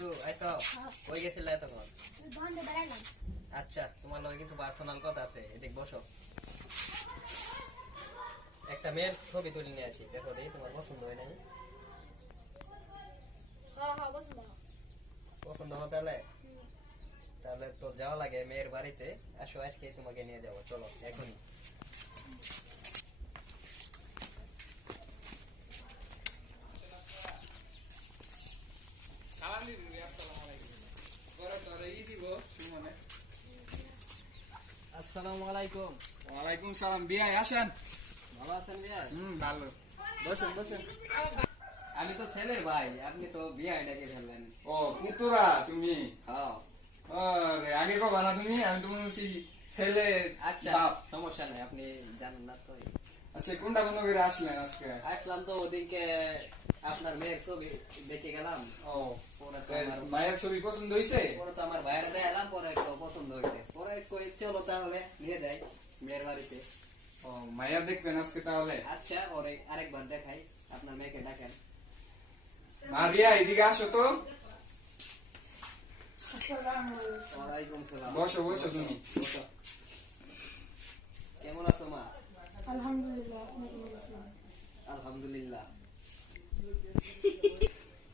রেদু আইছো কই গেছিলা তখন? আচ্ছা, তোমার লগে কিছু পার্সোনাল কথা আছে, এদিক বসো। একটা মেয়ের ছবি তুলে নিয়ে আসি, দেখো দেখি তোমার পছন্দ হয় নাই? পছন্দ হয় তাহলে? তাহলে তো যাওয়া লাগে মেয়ের বাড়িতে। আসো, আজকে তোমাকে নিয়ে যাবো, চলো এখনই। আসসালামু আলাইকুম। ওয়ালাইকুম সালাম। বিয়াই আসেন। ভালো আছেন ভাইয়া? ভালো। বসেন বসেন। আমি তো ছেলের ভাই, আপনি তো বিয়ে ডেকে ফেললেন। ও পুতুরা তুমি? হ্যাঁ। আরে আগে কবা না তুমি? আমি তো মনে হচ্ছি ছেলে আচ্ছা, বাপ। সমস্যা নাই, আপনি জানেন না তো। আচ্ছা, কোনটা মনে করে আসলেন আজকে? আসলাম তো ওদিনকে আপনার মেয়ের ছবি দেখে গেলাম। ও, পরে তো মায়ের ছবি পছন্দ হয়েছে? আমার বাইরে দেখালাম, পরে একটু পছন্দ হয়েছে, পরে কই চলো তাহলে নিয়ে যাই মেয়ের বাড়িতে। ও, মায়া দেখবেন আজকে তাহলে? আচ্ছা, ওরে আরেকবার দেখাই, আপনার মেয়েকে ডাকেন। মারিয়া এদিকে আসো তো। ওয়ালাইকুম সালাম। বসো বসো তুমি। বসো। কেমন আছো মা? আলহামদুলিল্লাহ। আলহামদুলিল্লাহ।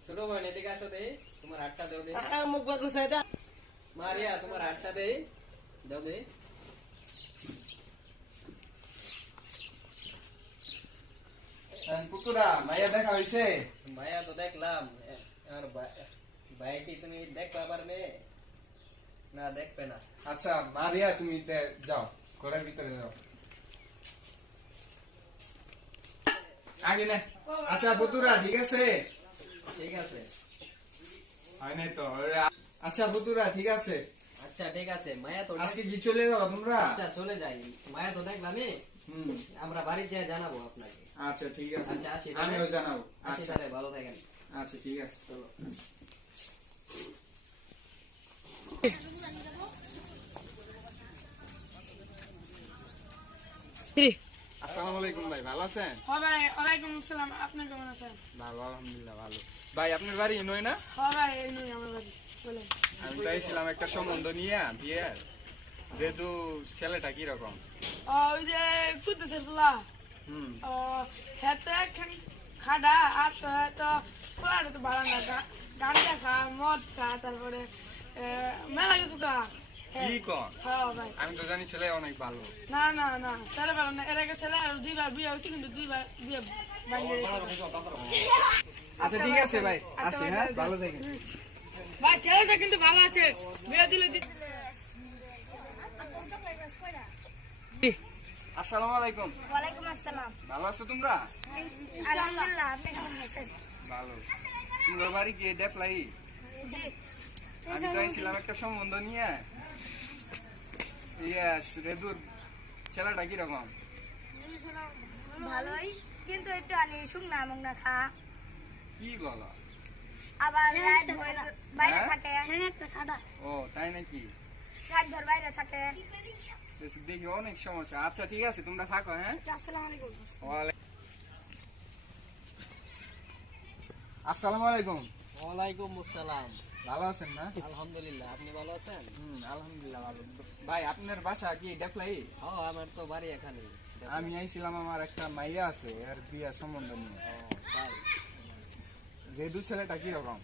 ছোট বোন এদিকে আসো দে, তোমার হাতটা দাও দে। মারিয়া, তোমার হাতটা দে, দাও দে। পুতুরা মায়া দেখা হয়েছে? মায়া তো দেখলাম, আর ভাই কি তুমি দেখবা আবার মেয়ে? না, দেখবে না। আচ্ছা মারিয়া, তুমি যাও ঘরের ভিতরে যাও আগে না। আচ্ছা পুতুরা, ঠিক আছে? ঠিক আছে। হয় নাই তো? আচ্ছা পুতুরা, ঠিক আছে। আচ্ছা ঠিক আছে, মায়া তো আজকে কি চলে যাবো তোমরা? আচ্ছা চলে যাই, মায়া তো দেখলামই। আমরা বাড়িতে যেয়ে জানাবো আপনাকে। আচ্ছা ঠিক আছে। আচ্ছা, আসি তাহলে। আমিও জানাবো। আসি আচ্ছা তাহলে, ভালো থাকেন। আচ্ছা ঠিক আছে, চলো। আসসালামু আলাইকুম ভাই, ভালো আছেন? হ্যাঁ ভাই, ওয়ালাইকুম আসসালাম। আপনি কেমন আছেন? ভালো, আলহামদুলিল্লাহ ভালো। ভাই আপনার বাড়ি নয় না? হ্যাঁ ভাই, এই নই আমার বাড়ি। বলেন। আমি চাইছিলাম একটা সম্বন্ধ নিয়ে বিয়ের, যেহেতু ছেলেটা কিরকম? ওই যে কুদ্দুসের পোলা, হুম। হেতে খাডা আর তো হয়তো পোলাটা তো ভালো না, গাঞ্জা খা, মদ খা, তারপরে মেলা কিছু খা। কি কন? হ্যাঁ ভাই। আমি তো জানি ছেলে অনেক ভালো। না না না, ছেলে ভালো না। এর আগে ছেলে আর দুইবার বিয়ে হয়েছে, কিন্তু দুইবার বিয়ে ভাঙিয়ে দিয়েছে। আচ্ছা ঠিক আছে ভাই, আসি। হ্যাঁ, ভালো থাকেন। ভাই ছেলেটা কিন্তু ভালো আছে, বিয়ে দিলে আসসালামু আলাইকুম। ওয়ালাইকুম আসসালাম। ভালো আছো তোমরা? আলহামদুলিল্লাহ, আপনি কেমন আছেন? ভালো। তোমার বাড়ি কি ডেপলাই? জি। আমি চাইছিলাম একটা সম্বন্ধ নিয়ে। রেদুর ছেলেটা কিরকম? ভালোই, কিন্তু একটু আনি শুকনা মুগনা খা, কি বলো? আবার রাত ভর বাইরে হ্যাঁ? থাকে। ও তাই নাকি? রাত ভর বাইরে থাকে। দেখি অনেক সমস্যা। আচ্ছা ঠিক আছে, তোমরা থাকো। হ্যাঁ, আসসালামু আলাইকুম। আসসালামু আলাইকুম। ওয়ালাইকুম আসসালাম। ভালো আছেন না? আলহামদুলিল্লাহ, আপনি ভালো আছেন? আলহামদুলিল্লাহ ভালো। ভাই আপনার বাসা কি ডেপলাই? হ্যাঁ, আমার তো বাড়ি এখানে। আমি আইছিলাম, আমার একটা মাইয়া আছে, এর বিয়া সম্বন্ধ নিয়ে। রেদু ছেলেটা কিরকম?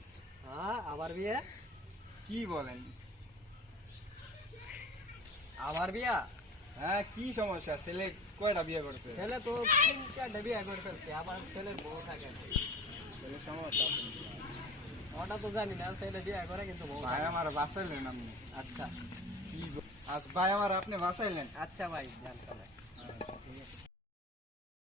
হ্যাঁ, আবার বিয়ে? কি বলেন? আবার বিয়া? হ্যাঁ, কি সমস্যা? ছেলে কয়টা বিয়ে করতে? ছেলে তো 3-4টা বিয়ে করে ফেলছে, আবার ছেলের বউ থাকে না। ছেলে সমস্যা আছে? ওটা তো জানি না, ছেলে বিয়ে করে কিন্তু বউ ভাই থাকে না। আমার বাঁচাইলেন আপনি। আচ্ছা কি ভাই আমার আপনি বাঁচাইলেন। আচ্ছা ভাই, জানতে হবে। আচ্ছা, ঠিক আছে।